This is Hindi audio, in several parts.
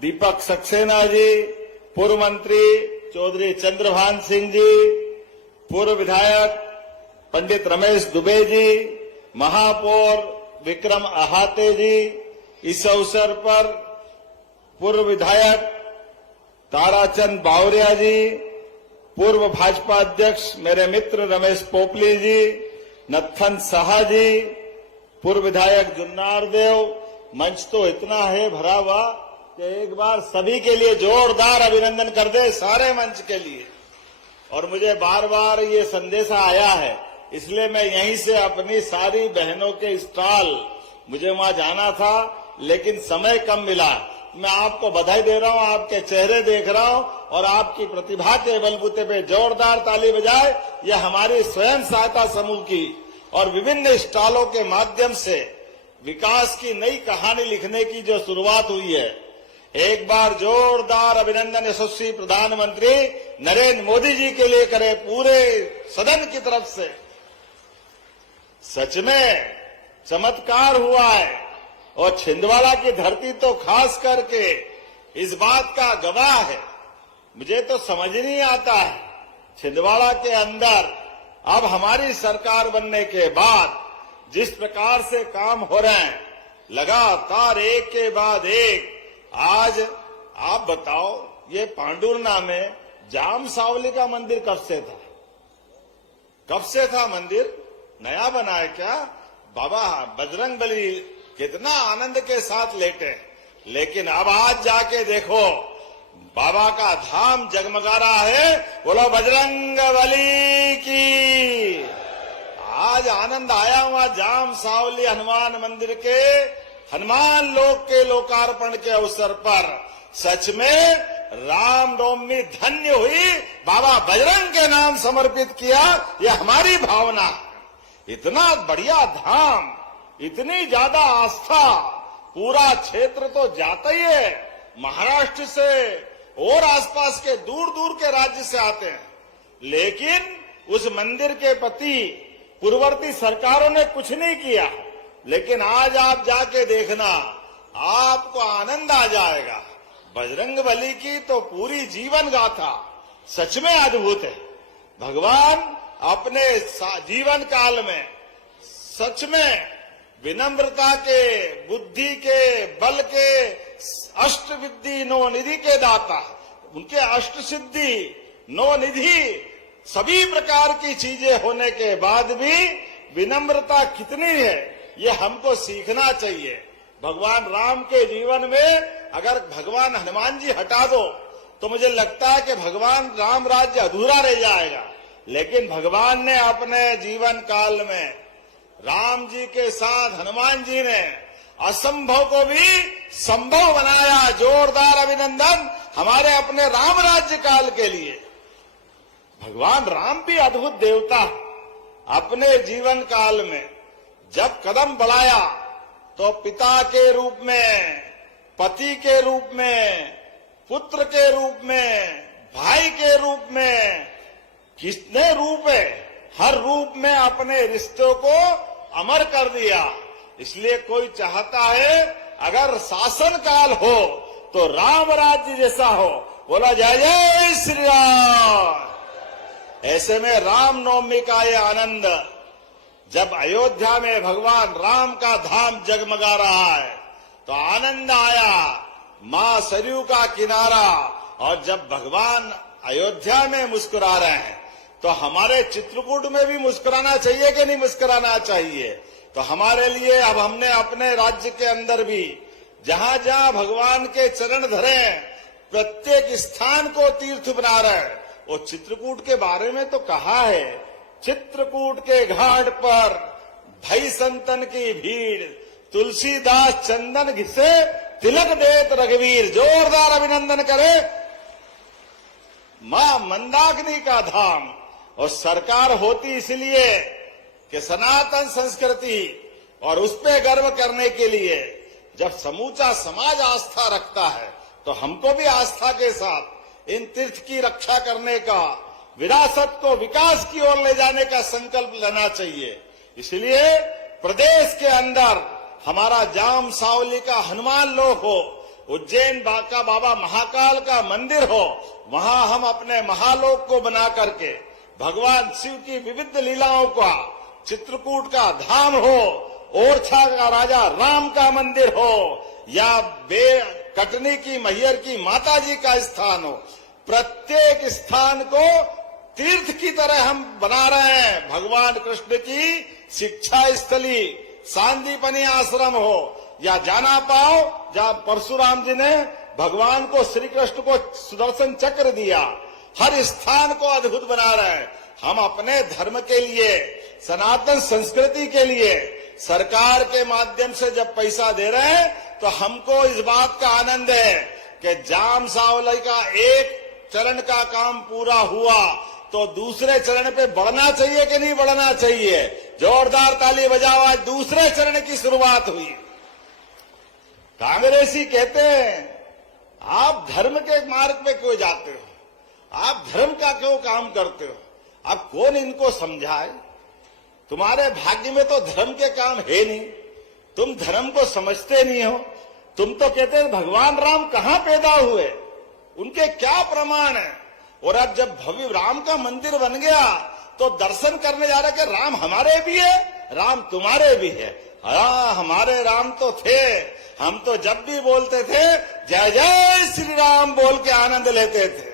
दीपक सक्सेना जी, पूर्व मंत्री चौधरी चंद्रभान सिंह जी, पूर्व विधायक पंडित रमेश दुबे जी, महापौर विक्रम अहाते जी, इस अवसर पर पूर्व विधायक ताराचंद बावरिया जी, पूर्व भाजपा अध्यक्ष मेरे मित्र रमेश पोपली जी, नत्थन साहा जी, पूर्व विधायक जुन्नार देव, मंच तो इतना है भरा हुआ कि एक बार सभी के लिए जोरदार अभिनंदन कर दे, सारे मंच के लिए। और मुझे बार बार ये संदेशा आया है, इसलिए मैं यहीं से अपनी सारी बहनों के स्टॉल, मुझे वहां जाना था लेकिन समय कम मिला। मैं आपको बधाई दे रहा हूं, आपके चेहरे देख रहा हूं और आपकी प्रतिभा के बलबूते पे जोरदार ताली बजाए। यह हमारी स्वयं सहायता समूह की और विभिन्न स्टॉलों के माध्यम से विकास की नई कहानी लिखने की जो शुरुआत हुई है, एक बार जोरदार अभिनंदन यशस्वी प्रधानमंत्री नरेंद्र मोदी जी के लिए करें पूरे सदन की तरफ से। सच में चमत्कार हुआ है और छिंदवाड़ा की धरती तो खास करके इस बात का गवाह है। मुझे तो समझ नहीं आता है, छिंदवाड़ा के अंदर अब हमारी सरकार बनने के बाद जिस प्रकार से काम हो रहे हैं, लगातार एक के बाद एक। आज आप बताओ, ये पांडुरना में जाम सावली का मंदिर कब से था? कब से था मंदिर? नया बना है क्या? बाबा बजरंगबली कितना आनंद के साथ लेटे, लेकिन अब आज जाके देखो बाबा का धाम जगमगा रहा है। बोलो बजरंगबली की। आज आनंद आया हुआ जाम सावली हनुमान मंदिर के हनुमान लोक के लोकार्पण के अवसर पर। सच में रामनवमी धन्य हुई, बाबा बजरंग के नाम समर्पित किया, यह हमारी भावना। इतना बढ़िया धाम, इतनी ज्यादा आस्था, पूरा क्षेत्र तो जाता ही है। महाराष्ट्र से और आसपास के दूर दूर के राज्य से आते हैं, लेकिन उस मंदिर के प्रति पूर्ववर्ती सरकारों ने कुछ नहीं किया। लेकिन आज आप जाके देखना, आपको आनंद आ जाएगा। बजरंगबली की तो पूरी जीवन गाथा सच में अद्भुत है। भगवान अपने जीवन काल में सच में विनम्रता के, बुद्धि के, बल के, अष्ट विद्धि नौ निधि के दाता, उनके अष्ट सिद्धि नौ निधि सभी प्रकार की चीजें होने के बाद भी विनम्रता कितनी है, ये हमको सीखना चाहिए। भगवान राम के जीवन में अगर भगवान हनुमान जी हटा दो तो मुझे लगता है कि भगवान राम राज्य अधूरा रह जाएगा। लेकिन भगवान ने अपने जीवन काल में राम जी के साथ हनुमान जी ने असंभव को भी संभव बनाया। जोरदार अभिनंदन हमारे अपने राम राज्य काल के लिए। भगवान राम भी अद्भुत देवता, अपने जीवन काल में जब कदम बढ़ाया तो पिता के रूप में, पति के रूप में, पुत्र के रूप में, भाई के रूप में, कितने रूप है, हर रूप में अपने रिश्तों को अमर कर दिया। इसलिए कोई चाहता है अगर शासन काल हो तो राम राज्य जैसा हो। बोला जय जय श्री राम। ऐसे में रामनवमी का ये आनंद, जब अयोध्या में भगवान राम का धाम जगमगा रहा है तो आनंद आया। मां सरयू का किनारा, और जब भगवान अयोध्या में मुस्कुरा रहे हैं तो हमारे चित्रकूट में भी मुस्कुराना चाहिए कि नहीं मुस्कुराना चाहिए? तो हमारे लिए अब हमने अपने राज्य के अंदर भी जहां जहां भगवान के चरण धरे हैं, प्रत्येक स्थान को तीर्थ बना रहे हैं। वो चित्रकूट के बारे में तो कहा है, चित्रकूट के घाट पर भई संतन की भीड़, तुलसीदास चंदन घिसे तिलक देत रघुवीर। जोरदार अभिनंदन करें मां मंदाकिनी का धाम। और सरकार होती इसलिए कि सनातन संस्कृति और उस पे गर्व करने के लिए। जब समूचा समाज आस्था रखता है तो हमको भी आस्था के साथ इन तीर्थ की रक्षा करने का, विरासत को विकास की ओर ले जाने का संकल्प लेना चाहिए। इसलिए प्रदेश के अंदर हमारा जाम सावली का हनुमान लोक हो, उज्जैन का बाबा महाकाल का मंदिर हो, वहां हम अपने महालोक को बना करके भगवान शिव की विविध लीलाओं का, चित्रकूट का धाम हो, ओरछा का राजा राम का मंदिर हो, या कटनी की मैहर की माता जी का स्थान हो, प्रत्येक स्थान को तीर्थ की तरह हम बना रहे हैं। भगवान कृष्ण की शिक्षा स्थली सांदीपनी आश्रम हो, या जाना पाओ जहां परशुराम जी ने भगवान को, श्री कृष्ण को सुदर्शन चक्र दिया, हर स्थान को अद्भुत बना रहे हैं। हम अपने धर्म के लिए, सनातन संस्कृति के लिए सरकार के माध्यम से जब पैसा दे रहे हैं, तो हमको इस बात का आनंद है कि जाम सावली का एक चरण का काम पूरा हुआ, तो दूसरे चरण पे बढ़ना चाहिए कि नहीं बढ़ना चाहिए? जोरदार ताली बजाओ, आज दूसरे चरण की शुरुआत हुई। कांग्रेसी कहते हैं आप धर्म के मार्ग पे क्यों जाते हो, आप धर्म का क्यों काम करते हो? अब कौन इनको समझाए? तुम्हारे भाग्य में तो धर्म के काम है नहीं, तुम धर्म को समझते नहीं हो। तुम तो कहते हैं भगवान राम कहां पैदा हुए, उनके क्या प्रमाण है? और अब जब भव्य राम का मंदिर बन गया तो दर्शन करने जा रहे कि राम हमारे भी है, राम तुम्हारे भी है। हाँ, हमारे राम तो थे, हम तो जब भी बोलते थे जय जय श्री राम बोल के आनंद लेते थे।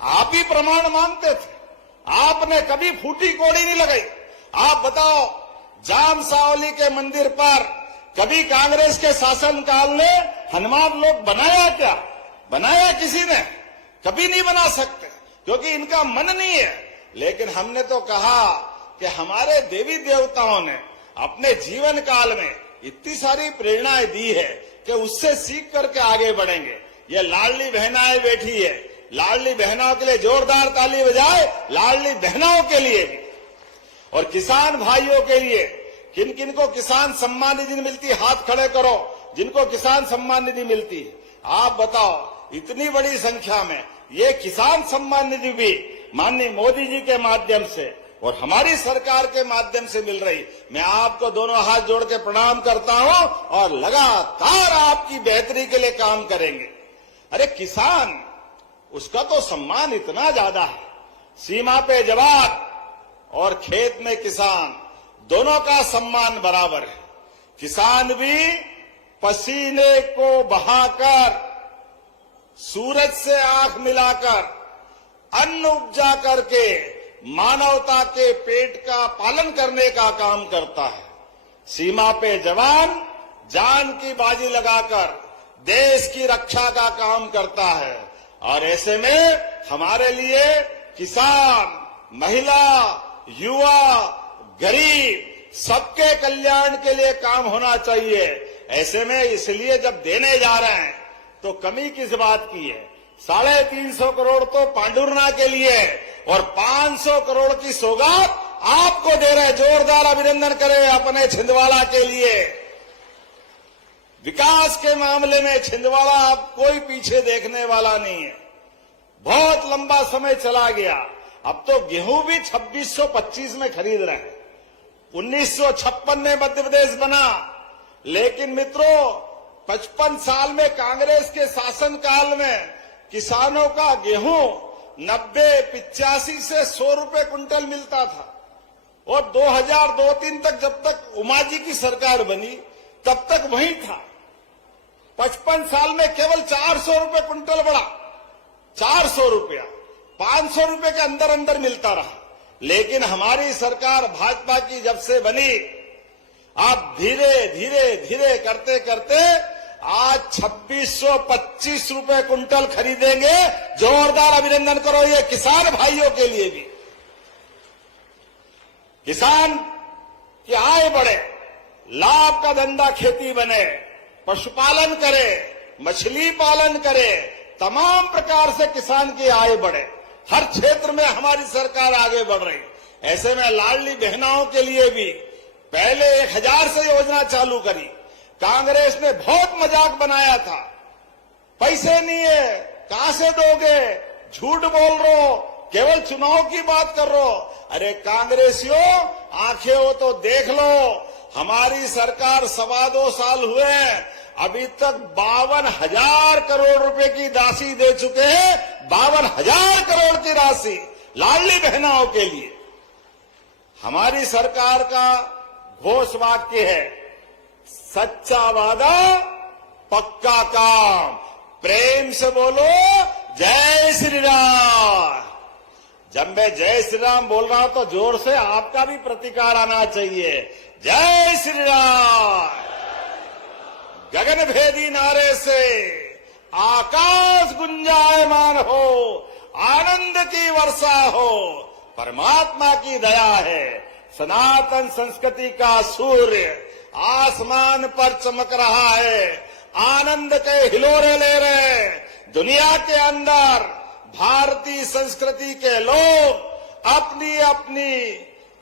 आप ही प्रमाण मांगते थे, आपने कभी फूटी कोड़ी नहीं लगाई। आप बताओ, जाम सावली के मंदिर पर कभी कांग्रेस के शासनकाल ने हनुमान लोग बनाया क्या? बनाया किसी ने? कभी नहीं बना सकते, क्योंकि इनका मन नहीं है। लेकिन हमने तो कहा कि हमारे देवी देवताओं ने अपने जीवन काल में इतनी सारी प्रेरणाएं दी है कि उससे सीख करके आगे बढ़ेंगे। ये लाडली बहनाएं बैठी है, लाडली बहनों के लिए जोरदार ताली बजाए, लाडली बहनों के लिए भी। और किसान भाइयों के लिए, किन किन को किसान सम्मान निधि मिलती है, हाथ खड़े करो जिनको किसान सम्मान निधि मिलती है। आप बताओ, इतनी बड़ी संख्या में ये किसान सम्मान निधि भी माननीय मोदी जी के माध्यम से और हमारी सरकार के माध्यम से मिल रही। मैं आपको दोनों हाथ जोड़ के प्रणाम करता हूं और लगातार आपकी बेहतरी के लिए काम करेंगे। अरे किसान, उसका तो सम्मान इतना ज्यादा है, सीमा पे जवान और खेत में किसान, दोनों का सम्मान बराबर है। किसान भी पसीने को बहाकर, सूरज से आंख मिलाकर अन्न उपजा करके मानवता के पेट का पालन करने का काम करता है। सीमा पे जवान जान की बाजी लगाकर देश की रक्षा का काम करता है। और ऐसे में हमारे लिए किसान, महिला, युवा, गरीब, सबके कल्याण के लिए काम होना चाहिए। ऐसे में इसलिए जब देने जा रहे हैं तो कमी किस बात की है? 350 करोड़ तो पांडुरना के लिए और 500 करोड़ की सौगात आपको दे रहे। जोरदार अभिनंदन करें अपने छिंदवाड़ा के लिए। विकास के मामले में छिंदवाड़ा अब कोई पीछे देखने वाला नहीं है। बहुत लंबा समय चला गया, अब तो गेहूं भी 2625 में खरीद रहे हैं। 1956 में मध्य प्रदेश बना, लेकिन मित्रों 55 साल में कांग्रेस के शासनकाल में किसानों का गेहूं 90-85 से 100 रुपए कुंटल मिलता था। और 2002-03 तक, जब तक उमा जी की सरकार बनी, तब तक वही था। 55 साल में केवल 400 रुपए कुंटल बढ़ा, 400 रुपया, 500 रुपए के अंदर अंदर मिलता रहा। लेकिन हमारी सरकार भाजपा की जब से बनी, आप धीरे धीरे धीरे करते करते आज 2625 रुपए कुंटल खरीदेंगे। जोरदार अभिनंदन करो ये किसान भाइयों के लिए भी। किसान की आय बढ़े, लाभ का धंधा खेती बने, पशुपालन करे, मछली पालन करे, तमाम प्रकार से किसान की आय बढ़े। हर क्षेत्र में हमारी सरकार आगे बढ़ रही। ऐसे में लाडली बहनाओं के लिए भी पहले 1000 से योजना चालू करी। कांग्रेस ने बहुत मजाक बनाया था, पैसे नहीं है, कहां से दोगे, झूठ बोल रहे हो, केवल चुनाव की बात कर रहे हो। अरे कांग्रेसियों, आंखें हो तो देख लो, हमारी सरकार 2.25 साल हुए हैं, अभी तक 52,000 करोड़ रुपए की राशि दे चुके हैं। 52,000 करोड़ की राशि लाडली बहनाओं के लिए। हमारी सरकार का घोष वाक्य है, सच्चा वादा पक्का काम। प्रेम से बोलो जय श्री राम। जब मैं जय श्री राम बोल रहा हूं तो जोर से आपका भी प्रतिकार आना चाहिए। जय श्री राम। गगन भेदी नारे से आकाश गुंजायमान हो, आनंद की वर्षा हो, परमात्मा की दया है। सनातन संस्कृति का सूर्य आसमान पर चमक रहा है, आनंद के हिलोरे ले रहे हैं। दुनिया के अंदर भारतीय संस्कृति के लोग अपनी अपनी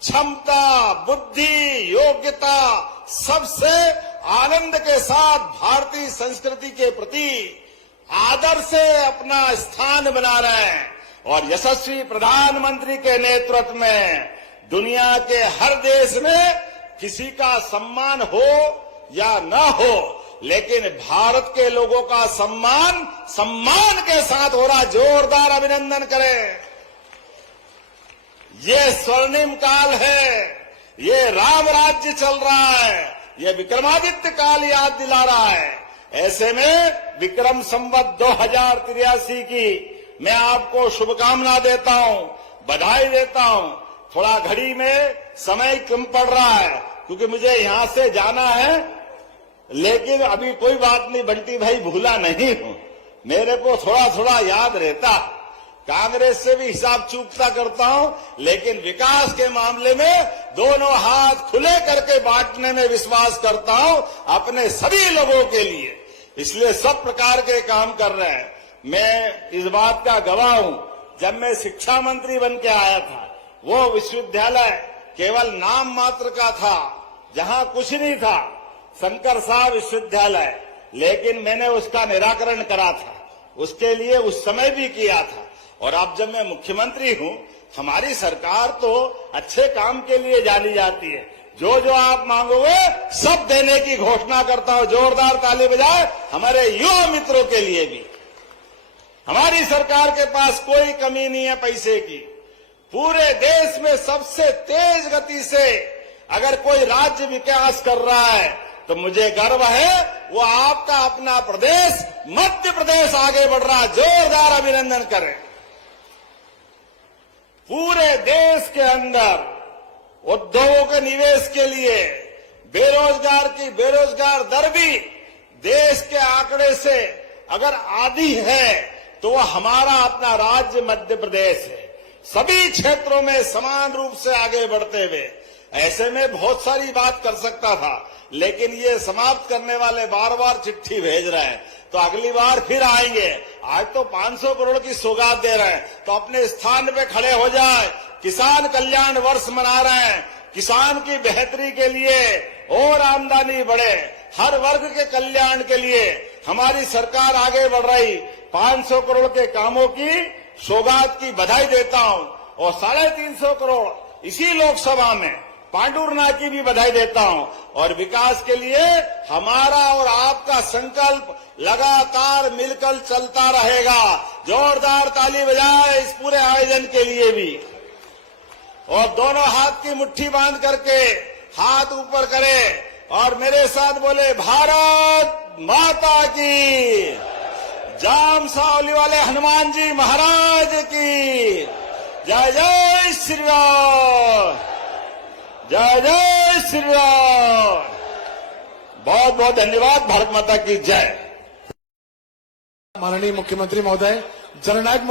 क्षमता, बुद्धि, योग्यता सबसे आनंद के साथ भारतीय संस्कृति के प्रति आदर से अपना स्थान बना रहे हैं। और यशस्वी प्रधानमंत्री के नेतृत्व में दुनिया के हर देश में किसी का सम्मान हो या न हो, लेकिन भारत के लोगों का सम्मान के साथ हो रहा। जोरदार अभिनंदन करें। ये स्वर्णिम काल है, ये राम राज्य चल रहा है, ये विक्रमादित्य काल याद दिला रहा है। ऐसे में विक्रम संवत 2083 की मैं आपको शुभकामना देता हूं, बधाई देता हूं। थोड़ा घड़ी में समय कम पड़ रहा है क्योंकि मुझे यहां से जाना है, लेकिन अभी कोई बात नहीं, बंटी भाई भूला नहीं हूं। मेरे को थोड़ा थोड़ा याद रहता। कांग्रेस से भी हिसाब चूकता करता हूं, लेकिन विकास के मामले में दोनों हाथ खुले करके बांटने में विश्वास करता हूं अपने सभी लोगों के लिए। इसलिए सब प्रकार के काम कर रहे हैं। मैं इस बात का गवाह हूं, जब मैं शिक्षा मंत्री बन के आया था, वो विश्वविद्यालय केवल नाम मात्र का था, जहां कुछ नहीं था, शंकर साहब विश्वविद्यालय, लेकिन मैंने उसका निराकरण करा था, उसके लिए उस समय भी किया था। और अब जब मैं मुख्यमंत्री हूं, हमारी सरकार तो अच्छे काम के लिए जानी जाती है। जो जो आप मांगोगे सब देने की घोषणा करता हूं। जोरदार ताली बजाए हमारे युवा मित्रों के लिए भी। हमारी सरकार के पास कोई कमी नहीं है पैसे की। पूरे देश में सबसे तेज गति से अगर कोई राज्य विकास कर रहा है तो मुझे गर्व है, वो आपका अपना प्रदेश मध्य प्रदेश आगे बढ़ रहा है। जोरदार अभिनंदन करें। पूरे देश के अंदर उद्योगों के निवेश के लिए बेरोजगार की बेरोजगार दर भी देश के आंकड़े से अगर आधी है तो वह हमारा अपना राज्य मध्य प्रदेश है, सभी क्षेत्रों में समान रूप से आगे बढ़ते हुए। ऐसे में बहुत सारी बात कर सकता था, लेकिन ये समाप्त करने वाले बार बार चिट्ठी भेज रहे हैं, तो अगली बार फिर आएंगे। आज तो 500 करोड़ की सौगात दे रहे हैं, तो अपने स्थान पे खड़े हो जाए। किसान कल्याण वर्ष मना रहे हैं, किसान की बेहतरी के लिए और आमदनी बढ़े, हर वर्ग के कल्याण के लिए हमारी सरकार आगे बढ़ रही। 500 करोड़ के कामों की सौगात की बधाई देता हूं और 350 करोड़ इसी लोकसभा में पांडुरना की भी बधाई देता हूं। और विकास के लिए हमारा और आपका संकल्प लगातार मिलकर चलता रहेगा। जोरदार ताली बजाए इस पूरे आयोजन के लिए भी। और दोनों हाथ की मुट्ठी बांध करके हाथ ऊपर करें और मेरे साथ बोले, भारत माता की, जाम सावली वाले हनुमान जी महाराज की जय। जय श्री राम, जय जय श्री राम। बहुत बहुत धन्यवाद। भारत माता की जय। माननीय मुख्यमंत्री महोदय, जननायक